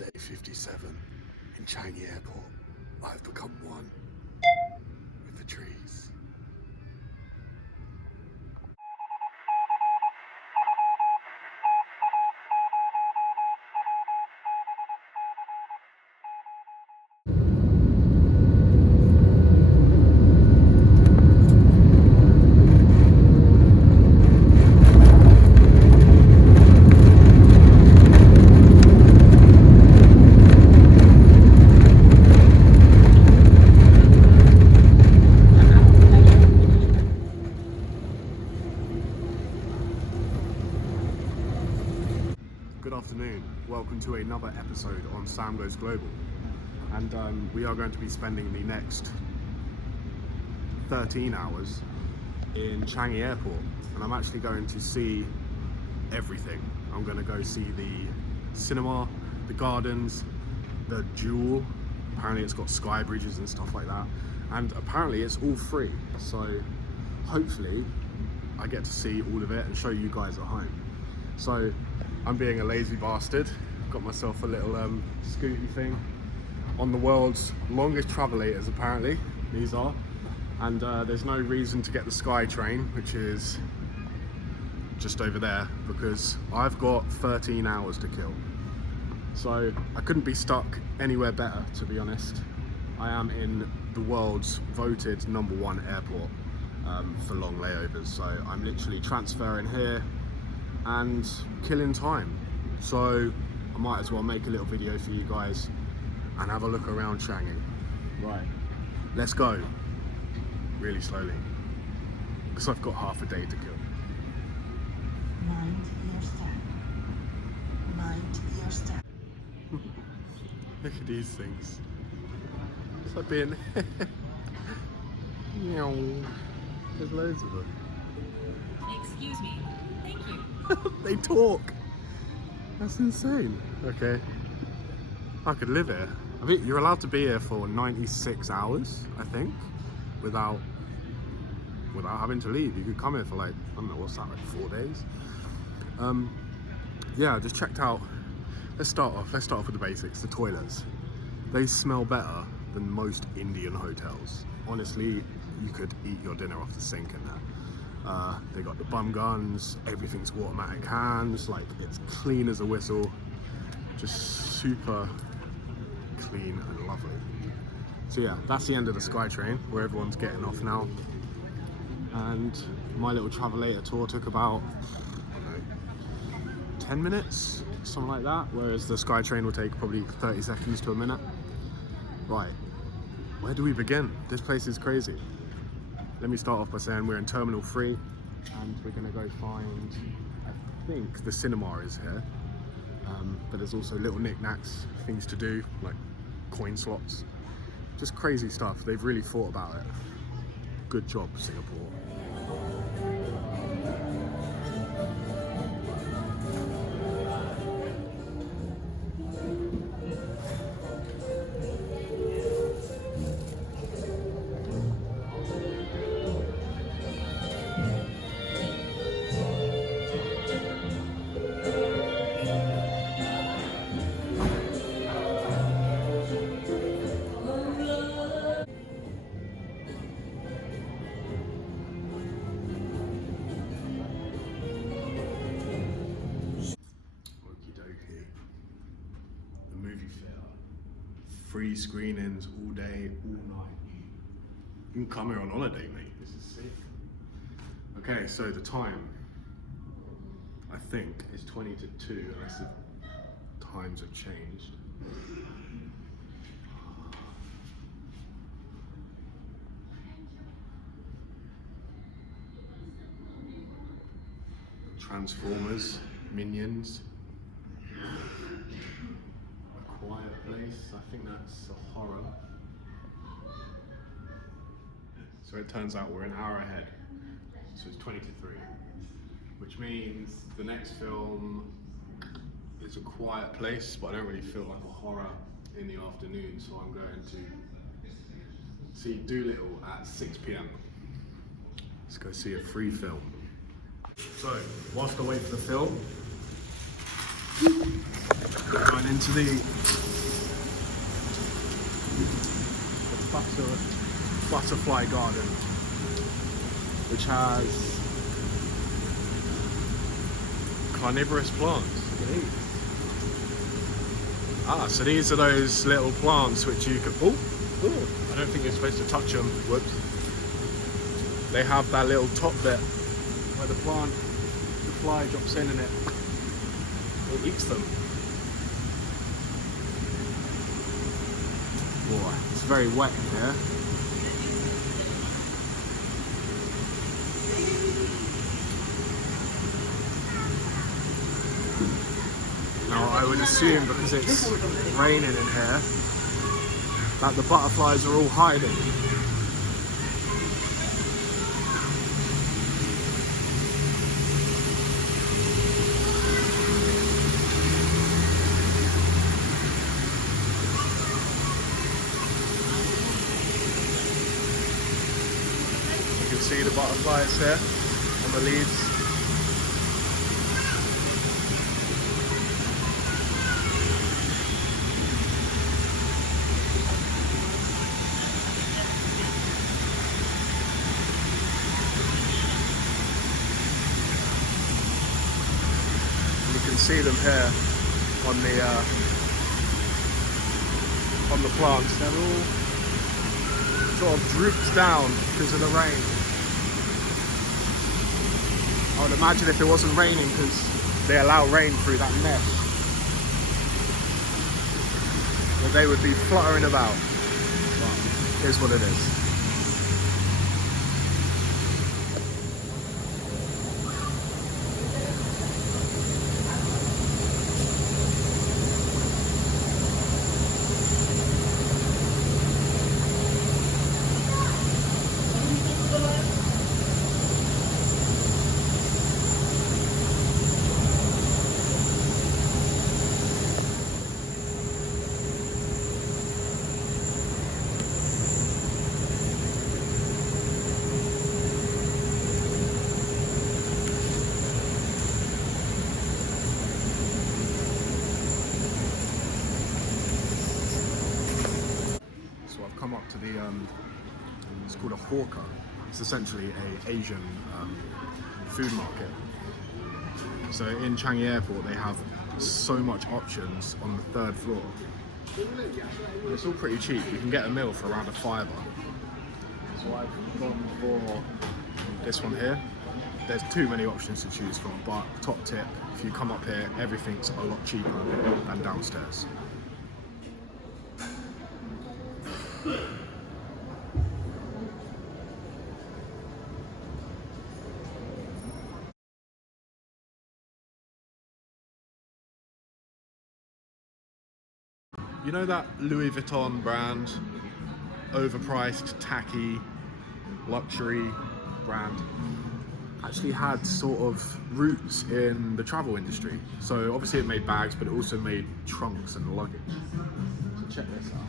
Day 57 in Changi Airport. I've become one with the trees. Good afternoon, welcome to another episode on Sam Goes Global, and we are going to be spending the next 13 hours in Changi Airport, and I'm actually going to see everything. I'm going to go see the cinema, the gardens, the Jewel. Apparently it's got sky bridges and stuff like that, and apparently it's all free, so hopefully I get to see all of it and show you guys at home. So I'm being a lazy bastard. Got myself a little scooty thing on the world's longest travelators, apparently these are, and there's no reason to get the Sky Train, which is just over there, because I've got 13 hours to kill. So I couldn't be stuck anywhere better, to be honest. I am in the world's voted #1 airport for long layovers, so I'm literally transferring here and killing time. So I might as well make a little video for you guys and have a look around Changi. Right, let's go. Really slowly, because I've got half a day to kill. Mind your step. Mind your step. Look at these things. It's like being meow. There's loads of them. Excuse me. Thank you. They talk. That's insane. Okay, I could live here. I think you're allowed to be here for 96 hours, I think, without having to leave. You could come here for like, I don't know, what's that, like 4 days? Yeah, I just checked out. Let's start off with the basics. The toilets. They smell better than most Indian hotels. Honestly, you could eat your dinner off the sink in there. They got the bum guns, everything's automatic hands, like it's clean as a whistle, just super clean and lovely. So yeah, that's the end of the Sky Train, where everyone's getting off now. And my little travelator tour took about, I don't know, 10 minutes, something like that, whereas the Sky Train will take probably 30 seconds to a minute. Right, where do we begin? This place is crazy. Let me start off by saying we're in Terminal 3 and we're going to go find, I think the cinema is here, but there's also little knickknacks, things to do, like coin slots, just crazy stuff. They've really thought about it. Good job, Singapore. Free screenings all day, all night. You can come here on holiday, mate. This is sick. Okay, so the time, I think, is 20 to 2, unless the times have changed. Transformers, Minions. Quiet Place, I think that's a horror. So it turns out we're an hour ahead. So it's 20 to 3. Which means the next film is A Quiet Place, but I don't really feel like a horror in the afternoon, so I'm going to see Doolittle at 6 PM. Let's go see a free film. So, whilst I wait for the film, going into the butterfly garden, which has carnivorous plants. Look at these. Ah, so these are those little plants which you could. Oh, I don't think you're supposed to touch them. Whoops. They have that little top bit where the fly drops in and it eats them. Boy, it's very wet in here. Now I would assume, because it's raining in here, that the butterflies are all hiding. You can see the butterflies here on the leaves. See them here on the plants. They're all sort of drooped down because of the rain. I would imagine if it wasn't raining, because they allow rain through that mesh, that they would be fluttering about. But here's what it is. Come up to the it's called a hawker. It's essentially a Asian food market. So in Changi Airport they have so much options on the 3rd floor. And it's all pretty cheap. You can get a meal for around a £5. So I've gone for this one here. There's too many options to choose from, but top tip, if you come up here, everything's a lot cheaper than downstairs. You know that Louis Vuitton brand, overpriced, tacky, luxury brand, actually had sort of roots in the travel industry. So obviously it made bags, but it also made trunks and luggage. So check this out.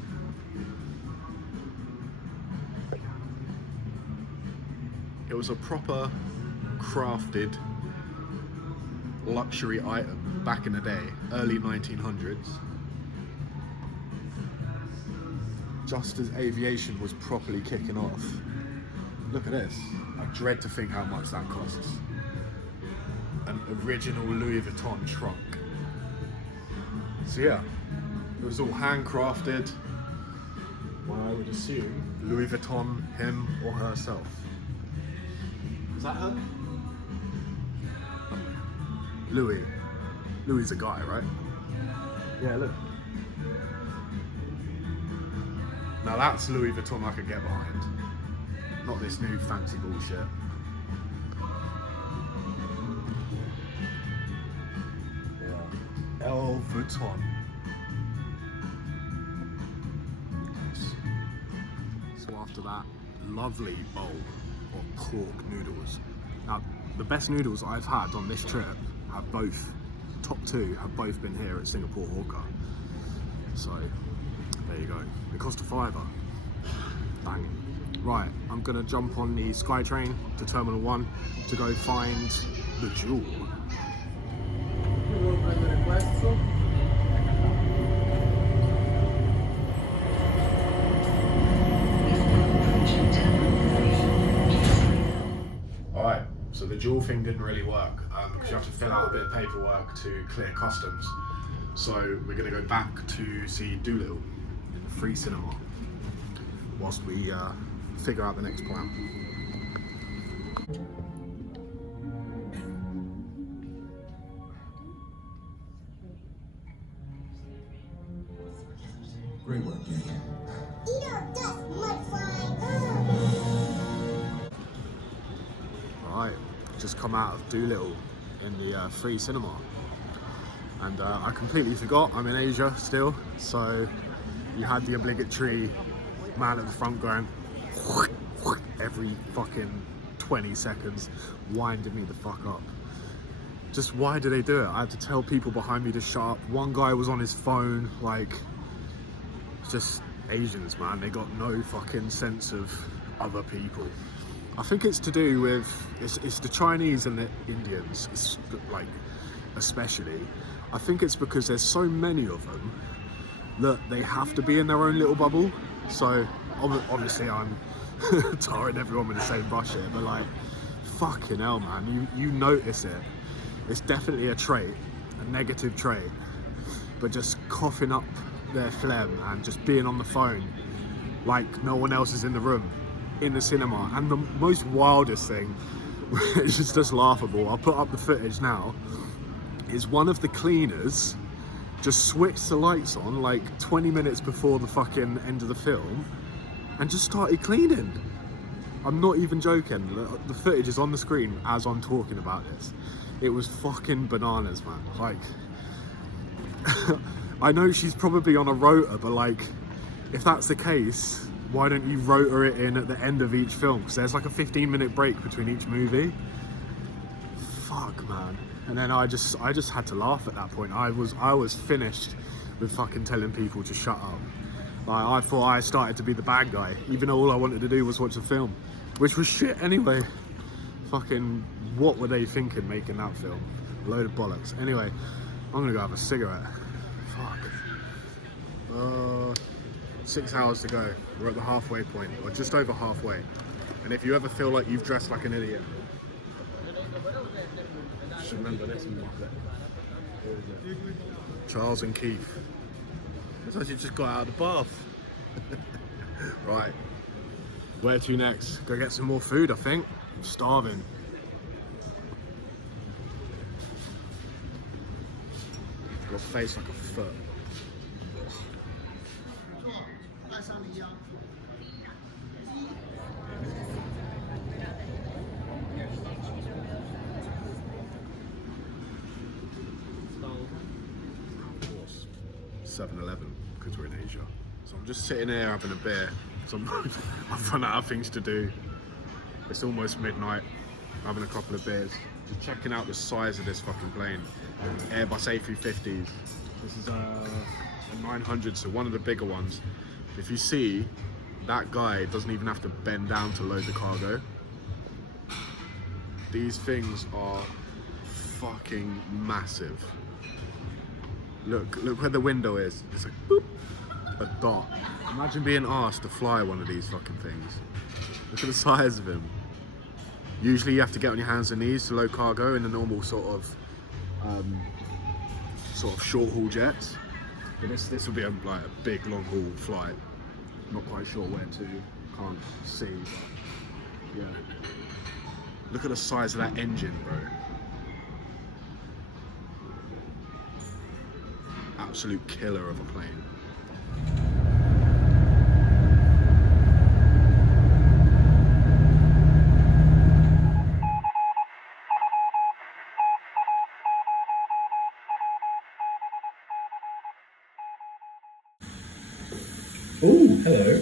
It was a proper crafted luxury item back in the day, early 1900s. Just as aviation was properly kicking off. Look at this. I dread to think how much that costs. An original Louis Vuitton trunk. So yeah, it was all handcrafted. Well, I would assume Louis Vuitton, him or herself. Is that her? Louis. Louis is a guy, right? Yeah, look. Now that's Louis Vuitton I could get behind. Not this new fancy bullshit. Yeah. L Vuitton. So after that, lovely bowl of pork noodles. Now, the best noodles I've had on this trip have both, top two, have both been here at Singapore Hawker. So, there you go. It cost a £5. Banging. Right, I'm gonna jump on the SkyTrain to Terminal 1 to go find the jewel. dual thing didn't really work because you have to fill out a bit of paperwork to clear customs. So we're going to go back to see Doolittle in the free cinema whilst we figure out the next plan. Great work, gang. Right, just come out of Doolittle in the free cinema, and I completely forgot I'm in Asia still, so you had the obligatory man at the front going every fucking 20 seconds, winding me the fuck up. Just why do they do it? I had to tell people behind me to shut up. One guy was on his phone, like, just Asians, man. They got no fucking sense of other people. I think it's to do with, it's the Chinese and the Indians, it's like, especially. I think it's because there's so many of them that they have to be in their own little bubble. So obviously I'm tarring everyone with the same brush here, but like, fucking hell, man, you notice it. It's definitely a trait, a negative trait, but just coughing up their phlegm and just being on the phone like no one else is in the room, in the cinema. And the most wildest thing, which is just laughable, I'll put up the footage now, is one of the cleaners just switched the lights on like 20 minutes before the fucking end of the film and just started cleaning. I'm not even joking. The footage is on the screen as I'm talking about this. It was fucking bananas, man. Like, I know she's probably on a rota, but like, if that's the case, why don't you rota it in at the end of each film? Because there's like a 15-minute break between each movie. Fuck, man. And then I just had to laugh at that point. I was finished with fucking telling people to shut up. Like, I thought I started to be the bad guy, even though all I wanted to do was watch the film, which was shit anyway. Fucking, what were they thinking making that film? A load of bollocks. Anyway, I'm gonna go have a cigarette. Fuck. 6 hours to go. We're at the halfway point, or just over halfway. And if you ever feel like you've dressed like an idiot, just remember this. Charles and Keith. It's like you just got out of the bath. Right. Where to next? Go get some more food, I think. I'm starving. Got a face like a foot. Of course, 7-Eleven, because we're in Asia. So I'm just sitting here having a beer. So I've run out of things to do. It's almost midnight. Having a couple of beers. Just checking out the size of this fucking plane. Airbus A350s. This is a 900, so one of the bigger ones. If you see, that guy doesn't even have to bend down to load the cargo. These things are fucking massive. Look where the window is. It's like boop, a dot. Imagine being asked to fly one of these fucking things. Look at the size of him. Usually you have to get on your hands and knees to load cargo in the normal sort of short haul jets. But this will be like a big long haul flight. Not quite sure where to, can't see, but yeah. Look at the size of that engine, bro. Absolute killer of a plane. Oh, hello.